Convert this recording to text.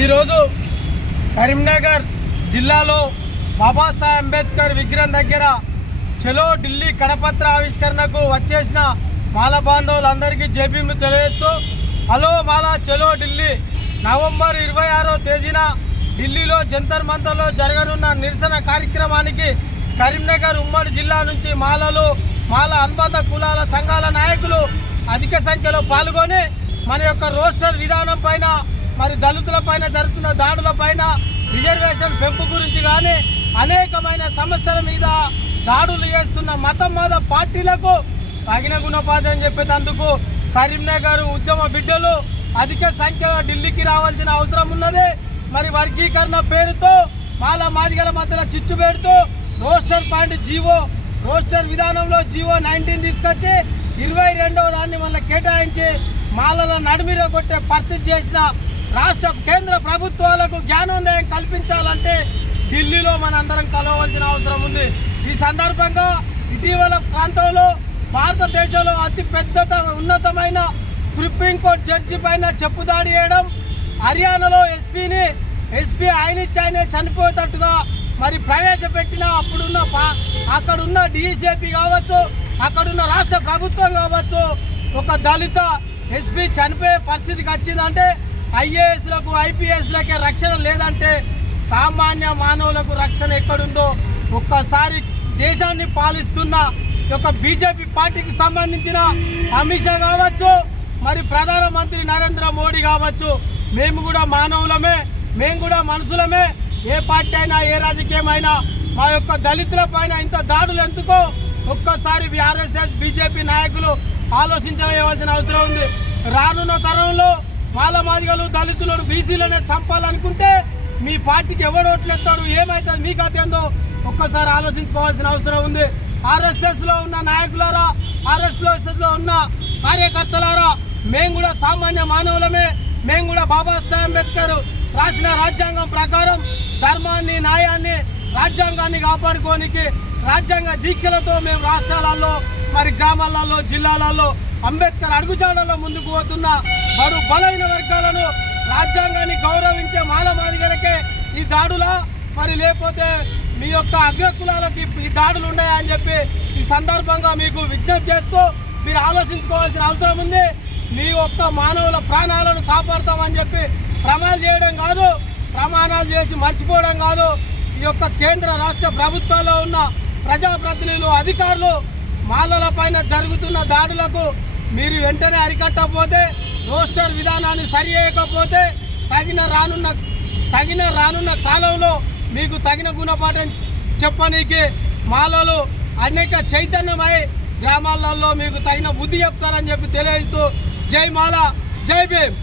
ఈరోజు కరీంనగర్ జిల్లాలో బాబాసాహెబ్ అంబేద్కర్ విగ్రహం దగ్గర చలో ఢిల్లీ కరపత్ర ఆవిష్కరణకు వచ్చేసిన మాల బాంధవులందరికీ జేబీలు తెలియజేస్తూ హలో మాల చలో ఢిల్లీ నవంబర్ 26వ తేదీన ఢిల్లీలో జంతర్ మంతర్లో జరగనున్న నిరసన కార్యక్రమానికి కరీంనగర్ ఉమ్మడి జిల్లా నుంచి మాల అనుబంధ కులాల సంఘాల నాయకులు అధిక సంఖ్యలో పాల్గొని మన యొక్క రోస్టర్ విధానం పైన మరి దళితుల పైన జరుగుతున్న దాడుల పైన రిజర్వేషన్ పెంపు గురించి కానీ అనేకమైన సమస్యల మీద దాడులు చేస్తున్న మత పార్టీలకు తగిన గుణపాఠం చెప్పేందుకు కరీంనగర్ ఉద్యమ బిడ్డలు అధిక సంఖ్యలో ఢిల్లీకి రావాల్సిన అవసరం ఉన్నది. మరి వర్గీకరణ పేరుతో మాదిగల మధ్యలో చిచ్చు పెడుతూ రోస్టర్ విధానంలో జీవో 19 తీసుకొచ్చి 22వ దాన్ని మళ్ళీ కేటాయించి మాలల నడిమిర కొట్టే పరిస్థితి చేసిన రాష్ట్ర కేంద్ర ప్రభుత్వాలకు జ్ఞానోదయం కల్పించాలంటే ఢిల్లీలో మనందరం కలవలసిన అవసరం ఉంది. ఈ సందర్భంగా ఇటీవల ప్రాంతంలో భారతదేశంలో అతి ఉన్నతమైన సుప్రీంకోర్టు జడ్జి పైన చెప్పుదాడి చేయడం, హర్యానాలో ఎస్పీ ఆయనే చనిపోయేటట్టుగా మరి ప్రవేశపెట్టిన అక్కడున్న డీజీపీ కావచ్చు, అక్కడున్న రాష్ట్ర ప్రభుత్వం కావచ్చు, ఒక దళిత ఎస్పీ చనిపోయే పరిస్థితికి వచ్చిందంటే ఐఏఎస్లకు ఐపీఎస్లకే రక్షణ లేదంటే సామాన్య మానవులకు రక్షణ ఎక్కడుందో ఒక్కసారి దేశాన్ని పాలిస్తున్న యొక్క బీజేపీ పార్టీకి సంబంధించిన అమిత్ షా కావచ్చు, మరి ప్రధానమంత్రి నరేంద్ర మోడీ కావచ్చు, మేము కూడా మానవులమే, మేము కూడా మనుషులమే. ఏ పార్టీ అయినా ఏ రాజకీయం అయినా మా యొక్క దళితుల పైన ఇంత దాడులు ఎందుకో ఒక్కసారి ఆర్ఎస్ఎస్ బీజేపీ నాయకులు ఆలోచించవలసిన అవసరం ఉంది. రానున్న తరంలో మాదిగలు దళితులను బీసీలనే చంపాలనుకుంటే మీ పార్టీకి ఎవడు ఓట్లెత్తాడు, ఏమవుతుంది మీకు అదేందో ఒక్కసారి ఆలోచించుకోవాల్సిన అవసరం ఉంది. ఆర్ఎస్ఎస్లో ఉన్న నాయకులారా, ఆర్ఎస్ఎస్లో ఉన్న కార్యకర్తలారా, మేము కూడా సామాన్య మానవులమే. మేము కూడా బాబాసాహెబ్ అంబేద్కర్ రాసిన రాజ్యాంగం ప్రకారం ధర్మాన్ని, న్యాయాన్ని, రాజ్యాంగాన్ని కాపాడుకోనికి రాజ్యాంగ దీక్షలతో మేము రాష్ట్రాలలో, మరి గ్రామాలలో, జిల్లాలలో అంబేద్కర్ అడుగుజాడల్లో ముందుకు పోతున్న బలైన వర్గాలను, రాజ్యాంగాన్ని గౌరవించే మాదిగలకే ఈ దాడులా, మరి లేకపోతే మీ యొక్క అగ్రకులాలకి ఈ దాడులు ఉన్నాయని చెప్పి ఈ సందర్భంగా మీకు విజ్ఞప్తి చేస్తూ మీరు ఆలోచించుకోవాల్సిన అవసరం ఉంది. మీ యొక్క మానవుల ప్రాణాలను కాపాడుతామని చెప్పి ప్రమాణాలు చేయడం కాదు, ప్రమాణాలు చేసి మర్చిపోవడం కాదు. ఈ యొక్క కేంద్ర రాష్ట్ర ప్రభుత్వాల్లో ఉన్న ప్రజాప్రతినిధులు, అధికారులు మాలల పైన జరుగుతున్న దాడులకు మీరు వెంటనే అరికట్టకపోతే, రోస్టర్ విధానాన్ని సరి చేయకపోతే తగిన రానున్న కాలంలో మీకు తగిన గుణపాఠం చెప్పనీకి మాలలు అనేక చైతన్యమై గ్రామాలలో మీకు తగిన బుద్ధి చెప్తారని చెప్పి తెలియజేస్తూ జై మాల, జై భీమ్.